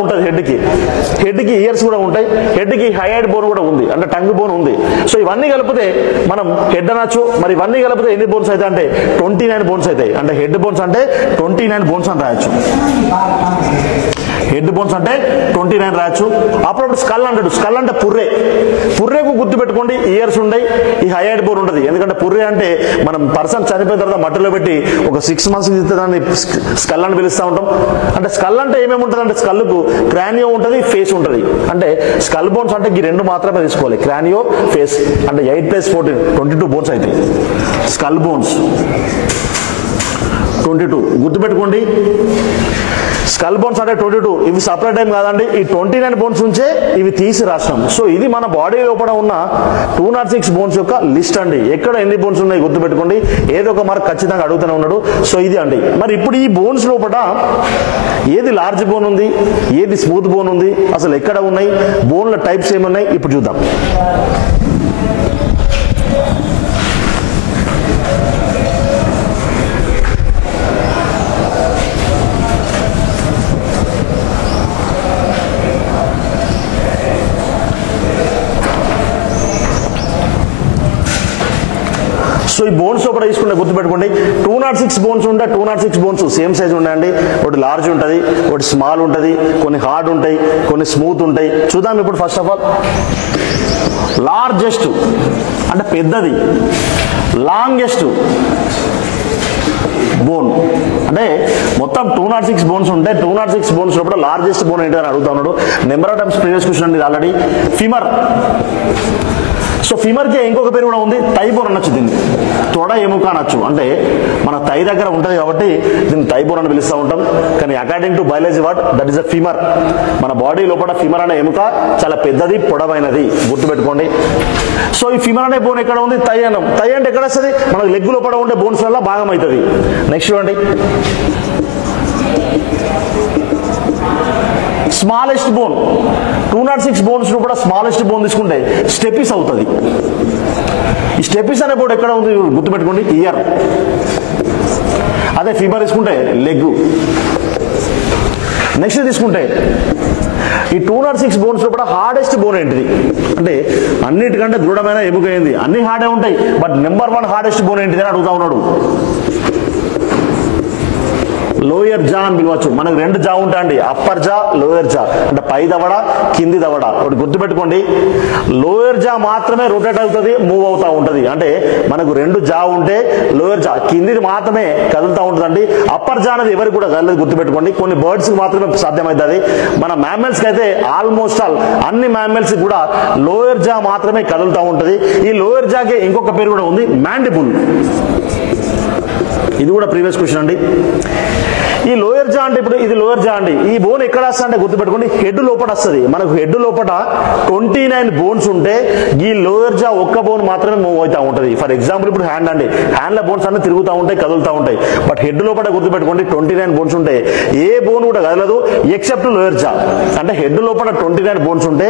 ఉంటుంది హెడ్కి ఇయర్స్ కూడా ఉంటాయి, హెడ్కి హైడ్ బోన్ కూడా ఉంది, అంటే టంగ్ బోన్ ఉంది. సో ఇవన్నీ కలిపితే మనం హెడ్ అనొచ్చు. మరి ఇవన్నీ కలిపితే ఎన్ని బోన్స్ అయితే అంటే 29 బోన్స్ అవుతాయి. అంటే హెడ్ బోన్స్ అంటే 29 బోన్స్ అని రాయొచ్చు. హెడ్ బోన్స్ అంటే 29 రాయొచ్చు. అప్పుడప్పుడు స్కల్ అంటాడు. స్కల్ అంటే పుర్రెకు గుర్తు పెట్టుకోండి, ఇయర్స్ ఉంటాయి, ఈ హైడ్ బోన్ ఉంటుంది. ఎందుకంటే పుర్రె అంటే మనం పర్సన్ చనిపోయిన తర్వాత మట్టిలో పెట్టి ఒక 6 months దాన్ని స్కల్ అని పిలుస్తూ ఉంటాం. అంటే స్కల్ అంటే ఏమేమి ఉంటుంది అంటే స్కల్కు క్రానియో ఉంటుంది, ఫేస్ ఉంటుంది. అంటే స్కల్ బోన్స్ అంటే ఈ రెండు మాత్రమే తీసుకోవాలి, క్రానియో, ఫేస్. అంటే 8 + 14 22 బోన్స్ అవుతాయి. స్కల్ బోన్స్ 22 గుర్తుపెట్టుకోండి. స్కల్ బోన్స్ అంటే 22, ఇవి సపరేట్ టైం కాదండి. ఈ 29 బోన్స్ నుంచే ఇవి తీసి రాసినాం. సో ఇది మన బాడీ లోపల ఉన్న 206 బోన్స్ యొక్క లిస్ట్ అండి. ఎక్కడ ఎన్ని బోన్స్ ఉన్నాయి గుర్తుపెట్టుకోండి. ఏదో ఒక మార్క్ ఖచ్చితంగా అడుగుతూనే ఉన్నాడు. సో ఇది అండి. మరి ఇప్పుడు ఈ బోన్స్ లోపల ఏది లార్జ్ బోన్ ఉంది, ఏది స్మూత్ బోన్ ఉంది, అసలు ఎక్కడ ఉన్నాయి, బోన్ల టైప్స్ ఏమున్నాయి ఇప్పుడు చూద్దాం. సో ఈ బోన్స్ లోపల తీసుకుంటే గుర్తుపెట్టుకోండి, 206 బోన్స్ ఉంటే 206 బోన్స్ సేమ్ సైజ్ ఉన్నాయండి. ఒకటి లార్జ్ ఉంటుంది, ఒకటి స్మాల్ ఉంటుంది, కొన్ని హార్డ్ ఉంటాయి, కొన్ని స్మూత్ ఉంటాయి. చూద్దాం ఇప్పుడు. ఫస్ట్ ఆఫ్ ఆల్ లార్జెస్ట్ అంటే పెద్దది, లాంగెస్ట్ బోన్ అంటే మొత్తం 206 బోన్స్ ఉంటే 206 బోన్స్ లోపల లార్జెస్ట్ బోన్ ఏంటని అడుగుతా ఉన్నాడు. Number of times previous question అండి ఆల్రెడీ. ఫిమర్. సో ఫిమర్కి ఇంకొక పేరు కూడా ఉంది, థై బోన్ అనొచ్చు. దీన్ని తొడ ఎముక అనొచ్చు. అంటే మన థై దగ్గర ఉంటుంది కాబట్టి దీన్ని థై బోన్ అని పిలుస్తూ ఉంటాం. కానీ according to biology what that is a ఫిమర్. మన బాడీ లోపల ఫిమర్ అనే ఎముక చాలా పెద్దది, పొడవైనది, గుర్తుపెట్టుకోండి. సో ఈ ఫిమర్ అనే బోన్ ఎక్కడ ఉంది? థై అనం. థై అంటే ఎక్కడ వస్తుంది? మనకు లెగ్ లోపల ఉండే బోన్స్ వల్ల భాగం అవుతుంది. నెక్స్ట్ చూడండి, స్మాలెస్ట్ బోన్. 206 బోన్స్ కూడా స్మాలెస్ట్ బోన్ తీసుకుంటే స్టెపిస్ అవుతుంది. ఈ స్టెపిస్ అనే బోన్ ఎక్కడ ఉంది గుర్తుపెట్టుకోండి, ఇయర్. అదే ఫీమర్ తీసుకుంటే లెగ్. నెక్స్ట్ తీసుకుంటే ఈ 206 బోన్స్ కూడా హార్డెస్ట్ బోన్ ఏంటిది అంటే అన్నిటికంటే దృఢమైన ఎముక ఏంది? అన్ని హార్డే ఉంటాయి, బట్ నెంబర్ 1 హార్డెస్ట్ బోన్ ఏంటిది అని అడుగుతా ఉన్నాడు. లోయర్ జా అని పిలవచ్చు. మనకు 2 జా ఉంటాయండి, అప్పర్ జా, లోయర్ జా. అంటే పై దవడ, కింది దవడ. ఒకటి గుర్తుపెట్టుకోండి, లోయర్ జా మాత్రమే రొటేట్ అవుతుంది, మూవ్ అవుతూ ఉంటుంది. అంటే మనకు 2 జా ఉంటే లోయర్ జా కిందిది మాత్రమే కదులుతూ ఉంటుందండి. అప్పర్ జా అనేది ఎవరికి కూడా కదలదు, గుర్తుపెట్టుకోండి. కొన్ని బర్డ్స్కి మాత్రమే సాధ్యమవుతుంది. మన మ్యామల్స్కి అయితే ఆల్మోస్ట్ ఆల్ అన్ని మ్యామల్స్ కూడా లోయర్ జా మాత్రమే కదులుతూ ఉంటుంది. ఈ లోయర్ జాకి ఇంకొక పేరు కూడా ఉంది, మ్యాండిబుల్. ఇది కూడా ప్రీవియస్ క్వశ్చన్ అండి. ఈ లోయర్ జా అంటే ఇప్పుడు ఇది లోయర్ జా అండి. ఈ బోన్ ఎక్కడ వస్తుంది అంటే గుర్తుపెట్టుకోండి, హెడ్ లోపల వస్తుంది. మనకు హెడ్ లోపల 29 బోన్స్ ఉంటే ఈ లోయర్ జా ఒక్క బోన్ మాత్రమే మూవ్ అవుతూ ఉంటుంది. ఫర్ ఎగ్జాంపుల్ ఇప్పుడు హ్యాండ్ అండి, హ్యాండ్ల బోన్స్ అన్ని తిరుగుతూ ఉంటాయి, కదులుతూ ఉంటాయి. బట్ హెడ్ లోపల గుర్తుపెట్టుకోండి 29 బోన్స్ ఉంటాయి, ఏ బోన్ కూడా కదలదు ఎక్సెప్ట్ లోయర్ జా. అంటే హెడ్ లోపల 29 బోన్స్ ఉంటే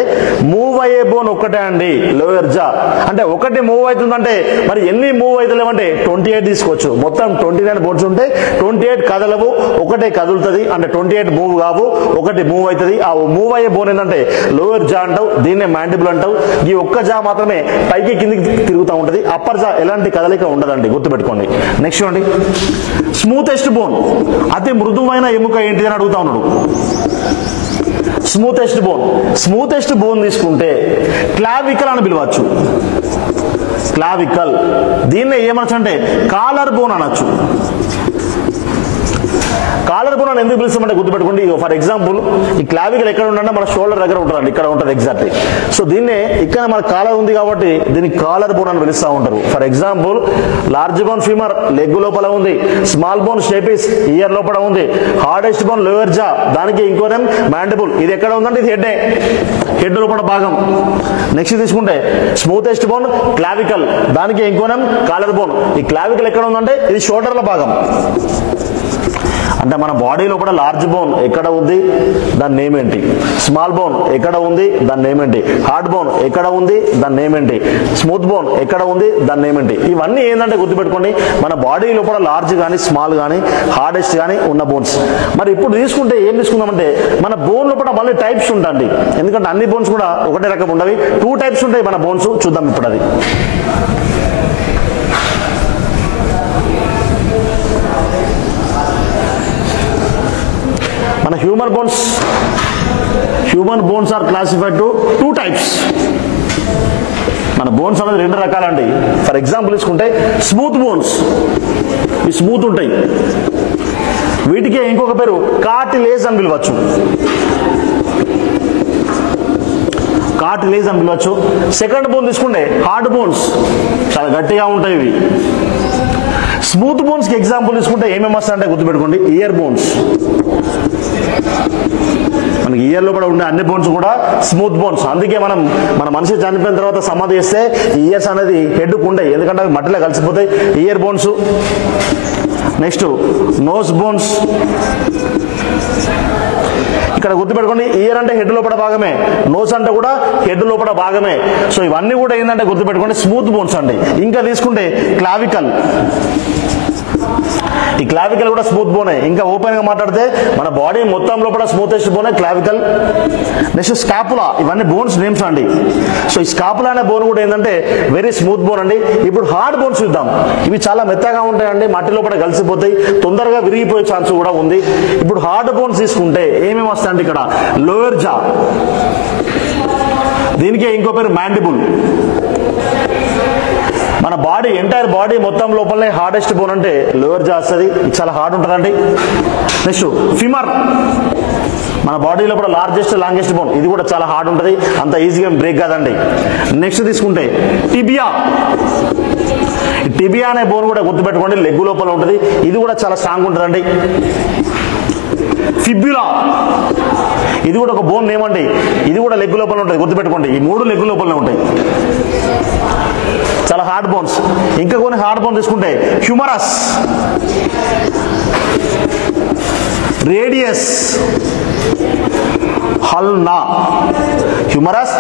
మూవ్ అయ్యే బోన్ ఒక్కటే అండి, లోయర్ జా. అంటే ఒకటి మూవ్ అవుతుందంటే మరి ఎన్ని మూవ్ అవుతలేమంటే 28 తీసుకోవచ్చు. మొత్తం 29 బోన్స్ ఉంటే 28 కదలవు, ఒకటే కదులుతుంది. అంటే 28 మూవ్ కావు, ఒకటి మూవ్ అవుతుంది. ఆ మూవ్ అయ్యే బోన్ ఏంటంటే లోయర్ జా అంటావు, దీన్నే మ్యాండిబుల్ అంటావు. ఈ ఒక్క జా మాత్రమే పైకి కిందికి తిరుగుతూ ఉంటుంది, అప్పర్ జా ఎలాంటి కదలిక ఉండదండి, గుర్తుపెట్టుకోండి. నెక్స్ట్ చూడండి, స్మూతెస్ట్ బోన్. అతి మృదువైన ఎముక ఏంటిది అని అడుగుతా ఉన్నాడు. స్మూతెస్ట్ బోన్ తీసుకుంటే క్లావికల్ అని పిలవచ్చు. క్లావికల్. దీన్నే ఏమనొచ్చు అంటే కాలర్ బోన్ అనొచ్చు. కాలర్ బోన్ అని ఎందుకు పిలుస్తామంటే గుర్తుపెట్టుకోండి, ఫర్ ఎగ్జాంపుల్ ఈ క్లావికల్ ఎక్కడ ఉండంటే మన షోల్డర్ దగ్గర ఉంటుందండి, ఇక్కడ ఉంటుంది ఎగ్జాక్ట్లీ. సో దీన్నే ఇక్కడ మన కాలర్ ఉంది కాబట్టి దీన్ని కాలర్ బోన్ అని పిలుస్తూ ఉంటారు. For example large bone femur leg లోపల ఉంది, స్మాల్ బోన్ స్టెపిస్ ఇయర్ లోపల ఉంది, హార్డెస్ట్ బోన్ లోయర్ జా, దానికి ఇంకో నేమ్ మ్యాండిబుల్. ఇది ఎక్కడ ఉందంటే ఇది హెడ్ లోపల భాగం. నెక్స్ట్ తీసుకుంటే స్మూతెస్ట్ బోన్ క్లావికల్, దానికి ఇంకో నేమ్ కాలర్ బోన్. ఈ క్లావికల్ ఎక్కడ ఉందంటే ఇది షోల్డర్ల భాగం. అంటే మన బాడీ లోపల లార్జ్ బోన్ ఎక్కడ ఉంది, దాని నేమ్ ఏంటి? స్మాల్ బోన్ ఎక్కడ ఉంది, దాని నేమ్ ఏంటి? హార్డ్ బోన్ ఎక్కడ ఉంది, దాని నేమ్ ఏంటి? స్మూత్ బోన్ ఎక్కడ ఉంది, దాని నేమ్ ఏంటి? ఇవన్నీ ఏంటంటే గుర్తుపెట్టుకోండి, మన బాడీ లోపల లార్జ్ కానీ స్మాల్ కానీ హార్డెస్ట్ కానీ ఉన్న బోన్స్. మరి ఇప్పుడు తీసుకుంటే ఏం తీసుకుందామంటే, మన బోన్ లోపల మళ్ళీ టైప్స్ ఉంటాయండి. ఎందుకంటే అన్ని బోన్స్ కూడా ఒకటే రకం ఉండవి, 2 టైప్స్ ఉంటాయి మన బోన్స్. చూద్దాం ఇప్పుడు అది. మన human bones are classified to 2 types. మన బోన్స్ అనేది 2 రకాలండి. ఫర్ ఎగ్జాంపుల్ తీసుకుంటే స్మూత్ బోన్స్, ఇవి స్మూత్ ఉంటాయి, వీటికి ఇంకొక పేరు కార్టిలేజ్ అని పిలవచ్చు. కార్టిలేజ్ అని పిలవచ్చు. సెకండ్ బోన్ తీసుకుంటే హార్డ్ బోన్స్, చాలా గట్టిగా ఉంటాయి ఇవి. స్మూత్ బోన్స్ కి ఎగ్జాంపుల్ తీసుకుంటే ఏమేమి వస్తాయంటే గుర్తుపెట్టుకోండి, ఇయర్ బోన్స్. మనకి ఇయర్ లో కూడా ఉండే అన్ని బోన్స్ కూడా స్మూత్ బోన్స్. అందుకే మన మనిషి చనిపోయిన తర్వాత సమాధి చేస్తే ఇయర్స్ అనేది హెడ్కు ఉండయి, ఎందుకంటే అవి మట్టిలో కలిసిపోతాయి. Ear bones. Next nose bones. ఇక్కడ గుర్తుపెట్టుకోండి, ఇయర్ అంటే హెడ్ లోపల భాగమే, నోస్ అంటే కూడా హెడ్ లోపల భాగమే. సో ఇవన్నీ కూడా ఏంటంటే గుర్తుపెట్టుకోండి స్మూత్ బోన్స్ అండి. ఇంకా తీసుకుంటే క్లావికల్, ఈ క్లావికల్ కూడా స్మూత్ బోనే. ఇంకా ఓపెన్ గా మాట్లాడితే మన బాడీ మొత్తం లోపల స్మూతెస్ట్ బోనే క్లావికల్. నెక్స్ట్ స్కాపులా, ఇవన్నీ బోన్స్ నేమ్స్ అండి. సో ఈ స్కాపులా అనే బోన్ కూడా ఏంటంటే వెరీ స్మూత్ బోన్ అండి. ఇప్పుడు హార్డ్ బోన్స్ చూద్దాం. ఇవి చాలా మెత్తగా ఉంటాయండి, మట్టి లోపల కలిసిపోతాయి, తొందరగా విరిగిపోయే ఛాన్స్ కూడా ఉంది. ఇప్పుడు హార్డ్ బోన్స్ తీసుకుంటే ఏమేమి వస్తాయండి, ఇక్కడ లోయర్ జా, దీనికి ఇంకో పేరు మ్యాండిబుల్. మన బాడీ ఎంటైర్ బాడీ మొత్తం లోపలనే హార్డెస్ట్ బోన్ అంటే లోయర్ జా వస్తుంది, చాలా హార్డ్ ఉంటుందండి. నెక్స్ట్ ఫిమర్, మన బాడీ లోపల లాంగెస్ట్ బోన్, ఇది కూడా చాలా హార్డ్ ఉంటుంది, అంత ఈజీగా బ్రేక్ కాదండి. నెక్స్ట్ తీసుకుంటే టిబియా. టిబియా అనే బోన్ కూడా గుర్తుపెట్టుకోండి, లెగ్ లోపల ఉంటుంది, ఇది కూడా చాలా స్ట్రాంగ్ ఉంటుందండి. ఫిబ్యులా, ఇది కూడా ఒక బోన్ నేమ్ అండి, ఇది కూడా లెగ్ లోపల ఉంటుంది, గుర్తుపెట్టుకోండి. ఈ 3 లెగ్ లోపలనే ఉంటాయి, చాలా హార్డ్ బోన్స్. ఇంకా కొన్ని హార్డ్ బోన్ తీసుకుంటే హ్యూమరస్, రేడియస్, హల్నా. హ్యూమరస్,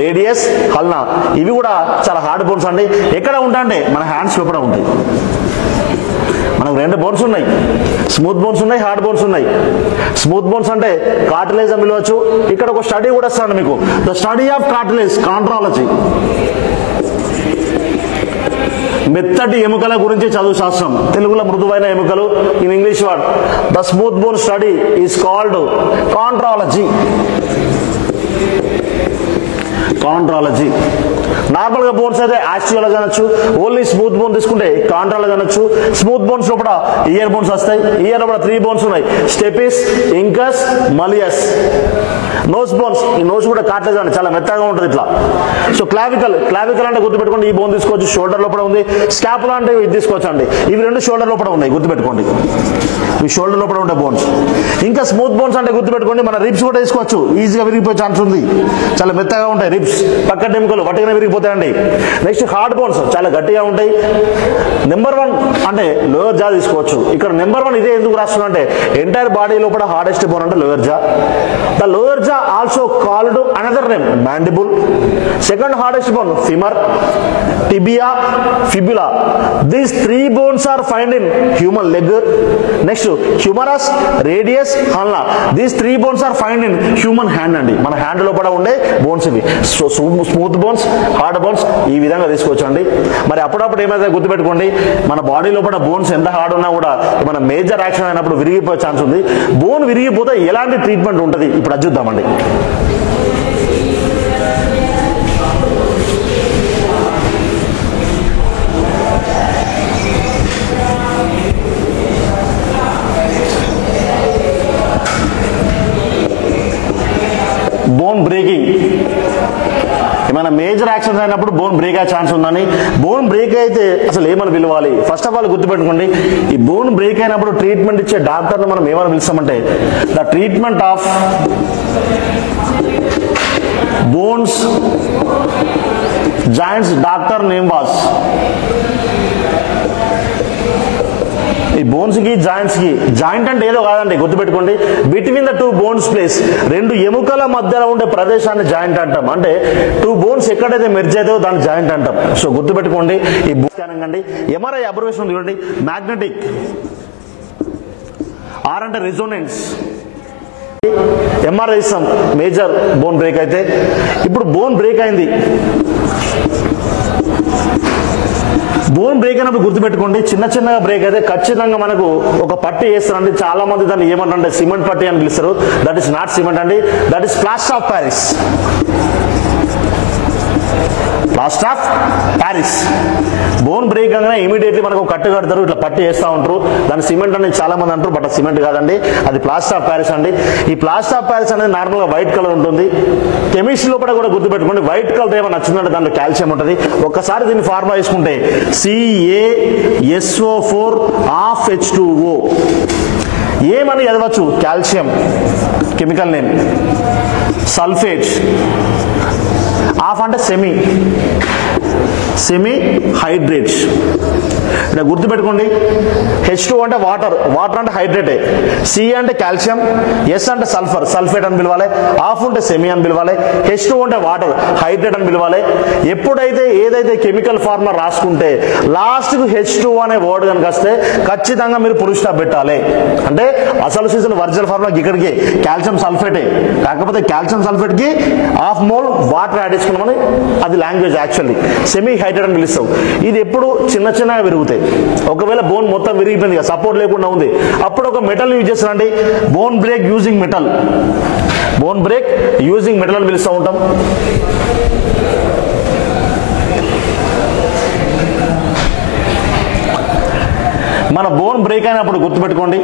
రేడియస్, హల్నా, ఇవి కూడా చాలా హార్డ్ బోన్స్ అండి. ఎక్కడ ఉంటాయంటే మన హ్యాండ్స్ లోపల ఉంటాయి. మనకు 2 బోన్స్ ఉన్నాయి, స్మూత్ బోన్స్ ఉన్నాయి, హార్డ్ బోన్స్ ఉన్నాయి. స్మూత్ బోన్స్ అంటే కార్టిలేజ్ అని పిలవచ్చు. ఇక్కడ ఒక స్టడీ కూడా వస్తాను మీకు, the study of cartilage, chondrology. మెత్తటి ఎముకల గురించి చదువు శాస్త్రం, తెలుగులో మృదువైన ఎముకలు, in English word the smooth bone study is called chondrology. Chondrology. Normal గా బోన్స్ అయితే ఆస్టియాలజీ అనొచ్చు, ఓన్లీ స్మూత్ బోన్ తీసుకుంటే కాంట్రాలజీ అనొచ్చు. స్మూత్ బోన్స్ లోపల ఇయర్ బోన్స్ వస్తాయి, ఇయర్ లోపల 3 బోన్స్ ఉన్నాయి, స్టెపిస్, ఇంకస్, మలియస్. నోస్ బోన్స్, ఈ నోస్ కూడా కార్టిలేజ్ అండి, చాలా మెత్తగా ఉంటుంది ఇట్లా. సో క్లావికల్ అంటే గుర్తుపెట్టుకోండి, ఈ బోన్ తీసుకోవచ్చు, షోల్డర్ లోపల ఉంది. స్కాపులా అంటే ఇది తీసుకోవచ్చు అండి, ఇవి 2 షోల్డర్ లోపల ఉన్నాయి, గుర్తుపెట్టుకోండి, ఇవి షోల్డర్ లోపల ఉండే బోన్స్. ఇంకా స్మూత్ బోన్స్ అంటే గుర్తుపెట్టుకోండి, మన రిబ్స్ కూడా తీసుకోవచ్చు, ఈజీగా విరిగిపోయే ఛాన్స్ ఉంది, చాలా మెత్తగా ఉంటాయి రిబ్స్, పక్కన ఎముకలు వట్టిగానే విరిగిపోతాయండి. నెక్స్ట్ హార్డ్ బోన్స్ చాలా గట్టిగా ఉంటాయి. నెంబర్ 1 అంటే లోయర్ జా తీసుకోవచ్చు. ఇక్కడ నెంబర్ 1 ఇదే ఎందుకు రాస్తున్నా అంటే ఎంటైర్ బాడీ లోపల హార్డెస్ట్ బోన్ అంటే లోయర్ జా. ద లోయర్ జా also called another name mandible. Second hardest bone femur, tibia, fibula. These 3 bones are found in human leg. Next humerus, radius, ulna. These 3 bones are found in human hand అండి, మన hand లోపల ఉండే bones ఇవి. So smooth bones, hard bones ఈ విధంగా తీసుకోవచ్చు అండి. మరి అప్పుడప్పుడు ఏమైతే గుర్తుపెట్టుకోండి, మన బాడీ లోపల బోన్స్ ఎంత హార్డ్ ఉన్నా కూడా మన మేజర్ యాక్షన్ అయినప్పుడు విరిగిపోయే ఛాన్స్ ఉంది. బోన్ విరిగిపోతే ఎలాంటి ట్రీట్మెంట్ ఉంటుంది ఇప్పుడు అది చూద్దామండి. బోన్ బ్రేకింగ్, ఏమైనా మేజర్ యాక్సిడెంట్ అయినప్పుడు బోన్ బ్రేక్ అయ్యే ఛాన్స్ ఉందని. బోన్ బ్రేక్ అయితే అసలు ఏమని పిలవాలి? ఫస్ట్ ఆఫ్ ఆల్ గుర్తుపెట్టుకోండి, ఈ బోన్ బ్రేక్ అయినప్పుడు ట్రీట్మెంట్ ఇచ్చే డాక్టర్ని మనం ఏమని పిలుస్తామంటే the treatment of bones joints doctor name was ఈ బోన్స్ కి జాయింట్స్ కి, జాయింట్ అంటే ఏదో కాదండి, గుర్తుపెట్టుకోండి. Between the two bones place, రెండు ఎముకల మధ్యలో ఉండే ప్రదేశాన్ని జాయింట్ అంటాం. అంటే టూ బోన్స్ ఎక్కడైతే మెర్జ్ అవుతాయో దాన్ని జాయింట్ అంటాం. సో గుర్తుపెట్టుకోండి. ఈ స్కానింగ్ అండి. ఎంఆర్ఐ అబ్జర్వేషన్ చూడండి, మ్యాగ్నెటిక్, ఆర్ అంటే రెజోనెన్స్. ఎంఆర్ఐ ఇస్తాం మేజర్ బోన్ బ్రేక్ అయితే. ఇప్పుడు బోన్ బ్రేక్ అయింది, బోన్ బ్రేక్ అయినప్పుడు గుర్తుపెట్టుకోండి, చిన్న చిన్నగా బ్రేక్ అయితే ఖచ్చితంగా మనకు ఒక పట్టి వేస్తారండి. చాలా మంది దాన్ని ఏమంటారంటే సిమెంట్ పట్టి అని పిలుస్తారు. దట్ ఈస్ నాట్ సిమెంట్ అండి, that is plaster of Paris. Plaster of Paris. Bone break అనగానే ఇమీడియట్లీ మనకు కట్టు కడతారు, ఇట్లా పట్టి వేస్తూ ఉంటారు. దాన్ని సిమెంట్ అని చాలా మంది అంటారు, బట్ సిమెంట్ కాదండి, అది ప్లాస్టర్ ఆఫ్ ప్యారిస్ అండి. ఈ ప్లాస్టర్ ఆఫ్ ప్యారిస్ అనేది నార్మల్గా వైట్ కలర్ ఉంటుంది. కెమిస్ట్రీ లోపల కూడా గుర్తుపెట్టుకోండి, వైట్ కలర్ ఏమైనా నచ్చిందంటే దాంట్లో కాల్షియం ఉంటుంది. ఒక్కసారి దీన్ని ఫార్ములా తీసుకుంటే CaSO4 ఏమని చదవచ్చు, calcium chemical name. Sulphate, of అంటే సెమీ హైడ్రేట్స్. ఇలా గుర్తుపెట్టుకోండి. H2 అంటే వాటర్, వాటర్ అంటే హైడ్రేటే. C అంటే కాల్షియం, S అంటే సల్ఫర్, సల్ఫేట్ అని పిలవాలి. ఆఫ్ ఉంటే సెమీ అని పిలవాలి. H2 అంటే వాటర్, హైడ్రేట్ అని పిలవాలి. ఎప్పుడైతే ఏదైతే కెమికల్ ఫార్ములా రాసుకుంటే లాస్ట్ కు H2 అనే వర్డ్ కనుక వస్తే ఖచ్చితంగా మీరు పుల్ స్టాప్ పెట్టాలి. అంటే అసలు సీజన్ ఒరిజినల్ ఫార్ములా ఇక్కడికి కాల్షియం సల్ఫేటే, కాకపోతే కాల్షియం సల్ఫేట్ కి హాఫ్ మోల్ వాటర్ యాడ్ చేసుకున్నామని అది లాంగ్వేజ్. యాక్చువల్లీ సెమీ హైడ్రేట్ అని పిలుస్తాం. ఇది ఎప్పుడు చిన్న చిన్నగా విరుగుతాయి. ఒకవేళ బోన్ మొత్తం విరిగిపోయింది, సపోర్ట్ లేకుండా ఉంది, అప్పుడు ఒక మెటల్ యూజ్ చేస్తారండి. Bone break using metal, bone break using metal అని పిలుస్తూ ఉంటాం. మన బోన్ బ్రేక్ అయినప్పుడు గుర్తుపెట్టుకోండి,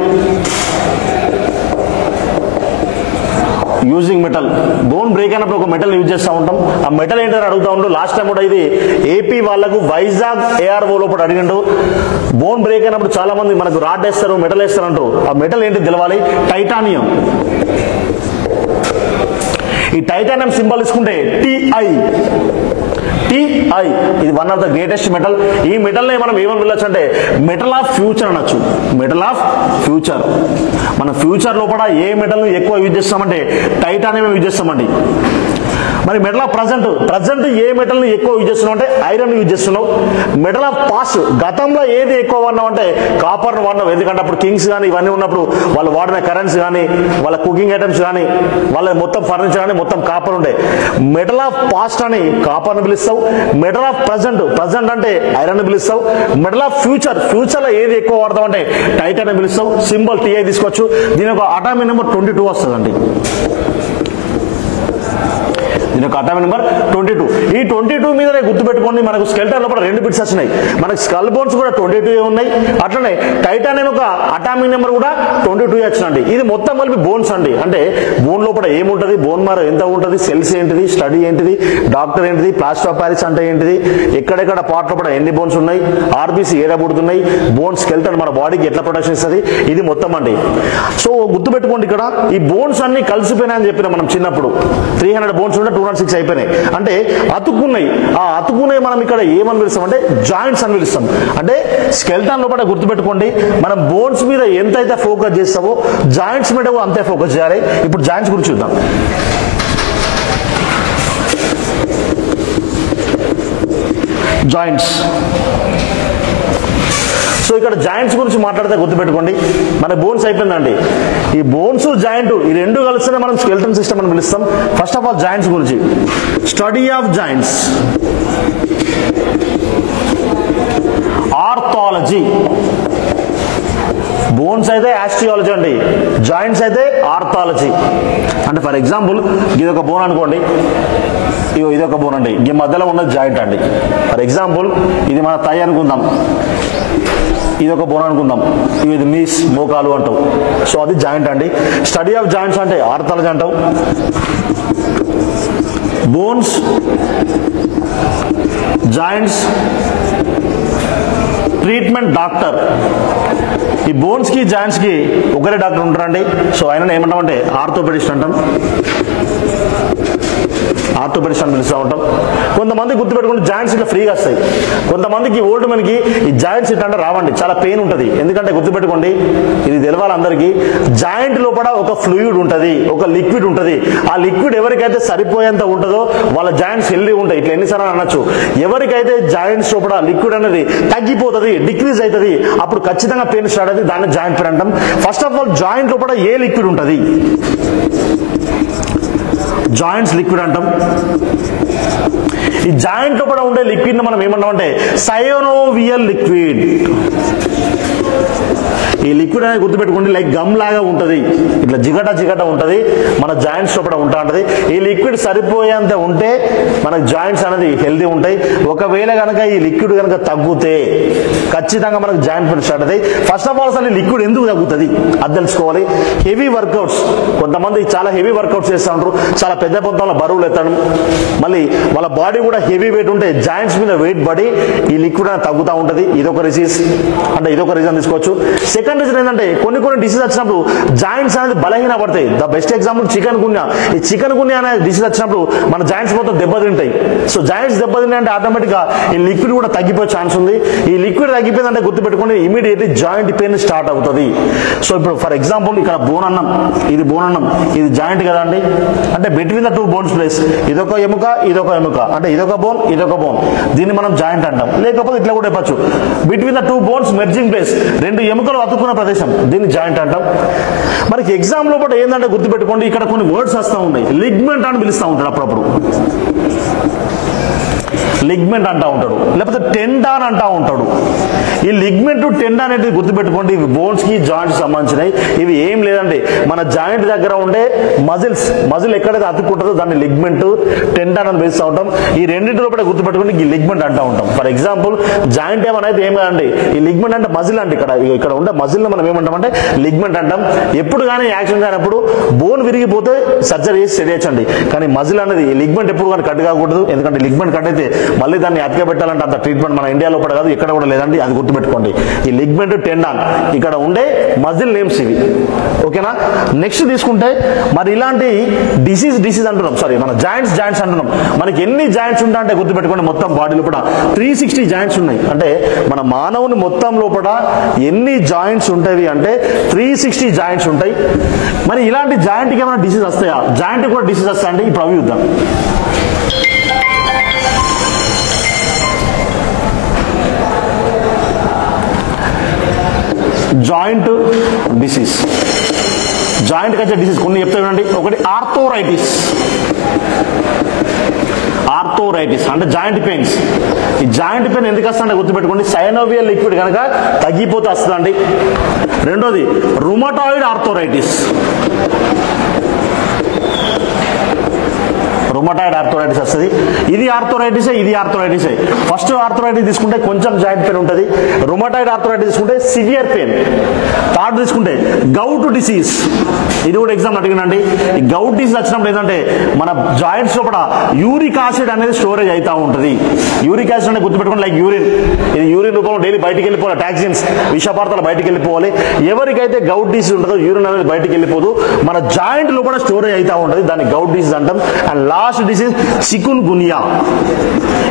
యూజింగ్ మెటల్. బోన్ బ్రేక్ అయినప్పుడు ఒక మెటల్ యూజ్ చేస్తూ ఉంటాం. ఆ మెటల్ ఏంటని అడుగుతూ ఉంటాం. లాస్ట్ టైం కూడా ఇది ఏపీ వాళ్ళకు వైజాగ్ ARO లోపల అడిగిండు. బోన్ బ్రేక్ అయినప్పుడు చాలా మంది మనకు రాడ్ వేస్తారు, మెటల్ వేస్తారు అంటారు. ఆ మెటల్ ఏంటి తెలవాలి, టైటానియం. ఈ టైటానియం సింబల్ తీసుకుంటే TI, ఇది one of the greatest metal. ఈ మెటల్ ని మనం ఏమని పిలవచ్చు అంటే మెటల్ ఆఫ్ ఫ్యూచర్ అనొచ్చు. Metal of future. మన ఫ్యూచర్ లోపల ఏ మెటల్ ఎక్కువ యూజ్ చేస్తామంటే టైటానియం యూజ్ చేస్తామండి. మరి metal of present A metal ని ఎక్కువ యూజ్ చేస్తున్నావు అంటే ఐరన్ యూజ్ చేస్తున్నావు. మెటల్ ఆఫ్ పాస్ట్, గతంలో ఏది ఎక్కువ వాడినావు అంటే కాపర్ వాడినావు. ఎందుకంటే అప్పుడు కింగ్స్ కానీ ఇవన్నీ ఉన్నప్పుడు వాళ్ళు వాడిన కరెన్సీ కానీ వాళ్ళ కుకింగ్ ఐటమ్స్ కానీ వాళ్ళ మొత్తం ఫర్నిచర్ కానీ మొత్తం కాపర్ ఉండే. మెటల్ ఆఫ్ పాస్ట్ అని కాపర్ ని పిలుస్తావు. మెటల్ ఆఫ్ ప్రజెంట్ అంటే ఐరన్ పిలుస్తావు. మెటల్ ఆఫ్ ఫ్యూచర్ లో ఏది ఎక్కువ వాడతావు అంటే టైటానియం పిలుస్తావు. సింబల్ TI తీసుకోవచ్చు. దీని ఒక అటామిక్ నెంబర్ 22 వస్తుందండి. దీని యొక్క అటామిక్ నెంబర్ 22. ఈ 22 మీదనే గుర్తుపెట్టుకోండి, మనకు స్కెల్టన్ లోపల 2 బిట్స్ వచ్చినాయి. మనకు స్కల్ బోన్స్ కూడా 22 ఉన్నాయి. అట్లనే టైటానియం యొక్క అటామిక్ నెంబర్ కూడా 22 వచ్చినండి. ఇది మొత్తం కలిపి బోన్స్ అండి. అంటే బోన్ లోపల ఏముంటది, బోన్ మారో ఎంత ఉంటుంది, సెల్స్ ఏంటిది, స్టడీ ఏంటిది, డాక్టర్ ఏంటిది, ప్లాస్టర్ ఆఫ్ ప్యారిస్ అంటే ఏంటిది, ఎక్కడెక్కడ పార్ట్ లోపల ఎన్ని బోన్స్ ఉన్నాయి, RBC ఏడా పుడుతున్నాయి, బోన్ స్కెల్టన్ మన బాడీకి ఎట్లా ప్రొటెక్షన్ ఇస్తుంది, ఇది మొత్తం అండి. సో గుర్తుపెట్టుకోండి, ఇక్కడ ఈ బోన్స్ అన్ని కలిసిపోయినాయని చెప్పిన మనం చిన్నప్పుడు 300 బోన్స్ ఉంటే 206 అయిపోయినాయి. అంటే అతుక్కున్నాయి. ఆ అతుక్కున్నాయి మనం ఇక్కడ ఏమని పిలుస్తాం అంటే జాయింట్స్ అని పిలుస్తాం. అంటే స్కెల్టన్ లోపల గుర్తుపెట్టుకోండి, మనం బోన్స్ మీద ఎంతైతే ఫోకస్ చేస్తామో జాయింట్స్ మీద కూడా అంతే ఫోకస్ చేయాలి. ఇప్పుడు జాయింట్స్ గురించి చూద్దాం. జాయింట్స్. సో ఇక్కడ జాయింట్స్ గురించి మాట్లాడితే గుర్తుపెట్టుకోండి, మన బోన్స్ అయిపోయిందండి. ఈ బోన్స్ జాయింట్ ఈ రెండు కలిస్తేనే మనం స్కెల్టన్ సిస్టమ్ అని పిలుస్తాం. ఫస్ట్ ఆఫ్ ఆల్ జాయింట్స్ గురించి, study of joints, arthrology. Bones అయితే ఆస్టియాలజీ అండి, జాయింట్స్ అయితే ఆర్థాలజీ. అంటే ఫర్ ఎగ్జాంపుల్ ఇది ఒక బోన్ అనుకోండి, ఇది ఒక బోన్ అండి, ఈ మధ్యలో ఉన్నది జాయింట్ అండి. ఫర్ ఎగ్జాంపుల్ ఇది మన థై అనుకుందాం, ఇది ఒక బోన్ అనుకుందాం, ఇది నీస్ మోకాలు అంటావు. సో అది జాయింట్ అండి. స్టడీ ఆఫ్ జాయింట్స్ అంటే ఆర్థాలజీ అంటావు. Bones, joints, treatment doctor. ఈ బోన్స్ కి జాయింట్స్ కి ఒకరే డాక్టర్ ఉంటారండి. సో ఆయన ఏమంటామంటే ఆర్థోపెడిస్ట్ అంటాం. ఆర్థోపెడిస్ట్ అని పిలుస్తూ ఉంటాం. కొంతమంది గుర్తుపెట్టుకుంటే జాయింట్స్ ఇట్లా ఫ్రీగా వస్తాయి. కొంతమందికి ఓల్డ్ మనకి ఈ జాయింట్స్ ఇట్లా అంటే రావండి, చాలా పెయిన్ ఉంటుంది. ఎందుకంటే గుర్తుపెట్టుకోండి, ఇది తెలవాలి అందరికీ, జాయింట్ లోపల ఒక ఫ్లూయిడ్ ఉంటుంది, ఒక లిక్విడ్ ఉంటుంది. ఆ లిక్విడ్ ఎవరికైతే సరిపోయేంత ఉంటుందో వాళ్ళ జాయింట్స్ హెల్దీ ఉంటాయి. ఇట్లా ఎన్నిసార్లు అనొచ్చు. ఎవరికైతే జాయింట్స్ లోపల లిక్విడ్ అనేది తగ్గిపోతుంది, డిక్రీజ్ అవుతుంది, అప్పుడు ఖచ్చితంగా పెయిన్ స్టార్ట్ అవుతుంది. దాన్ని జాయింట్ పెయిన్ అంటాం. ఫస్ట్ ఆఫ్ ఆల్ జాయింట్ లోపల ఏ లిక్విడ్ ఉంటుంది? జాయింట్స్ లిక్విడ్ అంటాం. ఈ జాయింట్ లోపల ఉండే లిక్విడ్ ని మనం ఏమంటాం అంటే సైనోవియల్ లిక్విడ్. ఈ లిక్విడ్ అనేది గుర్తుపెట్టుకోండి, లైక్ గమ్ లాగా ఉంటుంది, ఇట్లా జిగట ఉంటుంది, మన జాయింట్స్ లోపల ఉంటా ఉంటుంది. ఈ లిక్విడ్ సరిపోయేంత ఉంటే మనకు జాయింట్స్ అనేది హెల్దీ ఉంటాయి. ఒకవేళ కనుక ఈ లిక్విడ్ కనుక తగ్గితే ఖచ్చితంగా మనకు జాయింట్ పెయిన్ స్టార్ట్ అవుతాయి. ఫస్ట్ ఆఫ్ ఆల్ అసలు ఈ లిక్విడ్ ఎందుకు తగ్గుతుంది అది తెలుసుకోవాలి. హెవీ వర్కౌట్స్, కొంతమంది చాలా హెవీ వర్కౌట్స్ చేస్తూ ఉంటారు, చాలా పెద్ద మొత్తంలో బరువులు ఎత్తడం, మళ్ళీ వాళ్ళ బాడీ కూడా హెవీ వెయిట్ ఉంటే జాయింట్స్ మీద వెయిట్ పడి ఈ లిక్విడ్ అనేది తగ్గుతూ ఉంటుంది. ఇదొక రిసీజ్ అంటే ఇదొక రీజన్ తీసుకోవచ్చు. సెకండ్ రీజన్ ఏంటంటే కొన్ని డిసీజ్ వచ్చినప్పుడు జాయింట్స్ అనేది బలహీన పడతాయి. The best example chikungunya. ఈ చికెన్ గున్యా అనే డిసీజ్ వచ్చినప్పుడు మన జాయింట్స్ మొత్తం దెబ్బతింటాయి. సో జాయింట్స్ దెబ్బతింటే ఆటోమేటిక్ గా ఈ లిక్విడ్ కూడా తగ్గిపోయే ఛాన్స్ ఉంది. ఈ లిక్విడ్ తగ్గిపోయిందంటే గుర్తుపెట్టుకుని ఇమీడియట్లీ జాయింట్ పెయిన్ స్టార్ట్ అవుతుంది. సో ఇప్పుడు ఫర్ ఎగ్జాంపుల్ ఇక్కడ బోన్ అన్నం, ఇది బోన్ అన్నం, ఇది జాయింట్ కదా అండి. అంటే between the two bones place ఇదొక ఎముక, ఇదొక ఎముక, అంటే ఇదొక బోన్, ఇదొక బోన్, దీన్ని మనం జాయింట్ అంటాం. లేకపోతే ఇట్లా కూడా చెప్పచ్చు, between the two bones merging place, రెండు ఎముకలు అతుక్కున్న ప్రదేశం, దీన్ని జాయింట్ అంటాం. మనకి ఎగ్జామ్ లోపల ఏంటంటే గుర్తుపెట్టుకోండి, ఇక్కడ కొన్ని వర్డ్స్ వస్తూ ఉన్నాయి. లిగ్మెంట్ అని పిలుస్తూ ఉంటాడు, అప్పుడప్పుడు లిగ్మెంట్ అంటా ఉంటాడు, లేకపోతే టెండాన్ అంటా ఉంటాడు. ఈ లిగ్మెంట్ టెండాన్ అనేది గుర్తుపెట్టుకోండి, ఇవి బోన్స్ కి జాయింట్స్ సంబంధించినవి. ఇవి ఏం లేదండి, మన జాయింట్ దగ్గర ఉండే మజిల్ ఎక్కడైతే అతుక్కుంటుందో దాన్ని లిగ్మెంట్ టెండాన్ అని పిలుస్తూ ఉంటాం. ఈ రెండింటి లోపల గుర్తుపెట్టుకోండి ఈ లిగ్మెంట్ అంటా ఉంటాం. ఫర్ ఎగ్జాంపుల్ జాయింట్ ఏమనేది ఏం కాదండి, ఈ లిగ్మెంట్ అంటే మజిల్ అండి. ఇక్కడ ఉండే మజిల్ మనం ఏమంటామంటే లిగ్మెంట్ అంటాం. ఎప్పుడు కానీ యాక్షన్ కానప్పుడు బోన్ విరిగిపోతే సర్జరీ చేసి సెట్ చేయొచ్చండి. కానీ మజిల్ అనేది లిగ్మెంట్ ఎప్పుడు కానీ కట్ కాకూడదు. ఎందుకంటే లిగ్మెంట్ కట్ అయితే మళ్ళీ దాన్ని అతికే పెట్టాలంటే అంత ట్రీట్మెంట్ మన ఇండియాలో కూడా కాదు, ఎక్కడ కూడా లేదండి. అది గుర్తుపెట్టుకోండి. ఈ లిగ్మెంట్ టెండాన్ ఇక్కడ ఉండే మజిల్ నేమ్స్ ఇవి. ఓకేనా. నెక్స్ట్ తీసుకుంటే మరి ఇలాంటి డిసీజ్ అంటున్నాం, సారీ మన జాయింట్స్ అంటున్నాం. మనకి ఎన్ని జాయింట్స్ ఉంటాయంటే గుర్తుపెట్టుకోండి, మొత్తం బాడీ లోపల 360 జాయింట్స్ ఉన్నాయి. అంటే మన మానవుని మొత్తం లోపల ఎన్ని జాయింట్స్ ఉంటాయి అంటే 360 జాయింట్స్ ఉంటాయి. మరి ఇలాంటి జాయింట్కి ఏమైనా డిసీజ్ వస్తాయా? జాయింట్ కూడా డిసీజ్ వస్తాయంటే ఇప్పుడు అవి చూద్దాం. జాయింట్ డిసీజ్, జాయింట్ వచ్చే డిసీజ్ కొన్ని చెప్తానండి. ఒకటి ఆర్థోరైటిస్ అంటే జాయింట్ పెయిన్స్. ఈ జాయింట్ పెయిన్ ఎందుకు వస్తుందంటే గుర్తుపెట్టుకోండి, సైనోవియల్ లిక్విడ్ కనుక తగ్గిపోతే వస్తుందండి. రెండోది రుమటాయిడ్ ఆర్థోరైటిస్, రుమటాయిడ్ ఆర్థోరైటిస్ వస్తుంది. ఇది ఆర్థోరైటిసే. ఫస్ట్ ఆర్థోరైటిస్ తీసుకుంటే కొంచెం జాయింట్ పెయిన్ ఉంటుంది. రుమటాయిడ్ ఆర్థోరైటిస్ తీసుకుంటే సివియర్ పెయిన్. థర్డ్ తీసుకుంటే గౌట్ డిసీజ్, ఇది కూడా ఎగ్జామ్ అడిగినండి. ఈ గౌట్ డిసీజ్ వచ్చినప్పుడు ఏంటంటే మన జాయింట్స్ లోపల యూరిక్ యాసిడ్ అనేది స్టోరేజ్ అవుతా ఉంటుంది. యూరిక్ యాసిడ్ అనేది గుర్తుపెట్టుకోండి, లైక్ యూరిన్. ఇది యూరిన్ రూపంలో డైలీ బయటికి వెళ్ళిపోవాలి, టాక్సిన్స్ విషపదార్థాలు బయటికి వెళ్ళిపోవాలి. ఎవరికైతే గౌట్ డిసీజ్ ఉంటుందో యూరిన్ అనేది బయటికి వెళ్ళిపోదు, మన జాయింట్ లోపల స్టోరేజ్ అవుతా ఉంటుంది, దాన్ని గౌట్ డిసీజ్ అంటాం. And last disease chikungunya.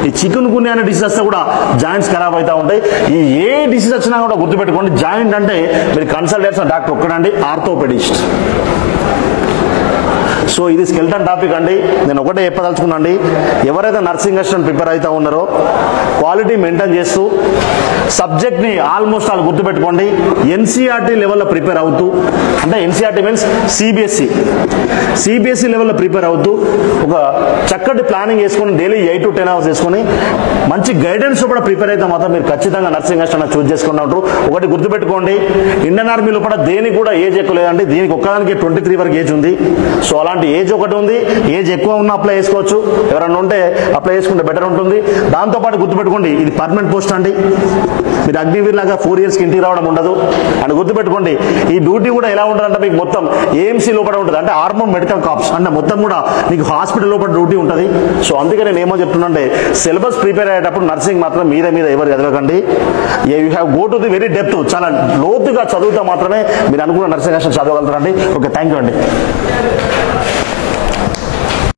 ఈ చికున్ గున్యా అనే డిసీజ్ వస్తే కూడా జాయింట్స్ ఖరాబ్ అవుతా ఉంటాయి. ఈ ఏ డిసీజ్ వచ్చినా కూడా గుర్తుపెట్టుకోండి, జాయింట్ అంటే మీరు కన్సల్ట్ చేసిన డాక్టర్ ఒక్కడండి, ఆర్థోపెడిస్ట్. సో ఇది స్కెల్టన్ టాపిక్ అండి. నేను ఒకటే చెప్పదలుచుకున్నాండి, ఎవరైతే నర్సింగ్ అసిస్టెంట్ ప్రిపేర్ అవుతా ఉన్నారో క్వాలిటీ మెయింటైన్ చేస్తూ సబ్జెక్ట్ని ఆల్మోస్ట్ ఆల్ గుర్తుపెట్టుకోండి. ఎన్సీఆర్టీ లెవెల్లో ప్రిపేర్ అవుతూ, అంటే ఎన్సీఆర్టీ మీన్స్ సిబిఎస్ఈ లెవెల్లో ప్రిపేర్ అవుతూ ఒక చక్కటి ప్లానింగ్ వేసుకొని డైలీ 8 to 10 hours వేసుకొని మంచి గైడెన్స్ కూడా ప్రిపేర్ అయితే మాత్రం మీరు ఖచ్చితంగా నర్సింగ్ అసిస్టెంట్ చూస్ చేసుకుని ఉంటారు. ఒకటి గుర్తుపెట్టుకోండి, ఇండియన్ ఆర్మీ లోపల దేనికి కూడా ఏజ్ ఎక్కువ లేదండి. దీనికి ఒక్కదానికి 23 వరకు ఏజ్ ఉంది. సో అలాంటి ఏజ్ ఒకటి ఉంది. ఏజ్ ఎక్కువ ఉన్న అప్లై చేసుకోవచ్చు, ఎవరన్నా ఉంటే అప్లై చేసుకుంటే బెటర్ ఉంటుంది. దాంతోపాటు గుర్తుపెట్టుకోండి, ఇది పర్మనెంట్ పోస్ట్ అండి. మీరు అగ్నివీర్ లాగా 4 years ఇంటికి రావడం ఉండదు. అండ్ గుర్తుపెట్టుకోండి, ఈ డ్యూటీ కూడా ఎలా ఉంటుందంటే మీకు మొత్తం ఏఎంసీ లోపల ఉంటుంది, అంటే ఆర్మర్ మెడికల్ కాప్స్, అంటే మొత్తం కూడా మీకు హాస్పిటల్ లోపల డ్యూటీ ఉంటుంది. సో అందుకే నేను ఏమో చెప్తున్నానంటే సిలబస్ ప్రిపేర్ అయ్యేటప్పుడు నర్సింగ్ మాత్రం మీద ఎవరు చదవకండి. You have go to the very depth, చాలా లోతుగా చదువుతా మాత్రమే మీరు అనుకున్న నర్సింగ్ అసిస్టెంట్ చదవగలుగుతారండి. ఓకే, థ్యాంక్ యూ అండి.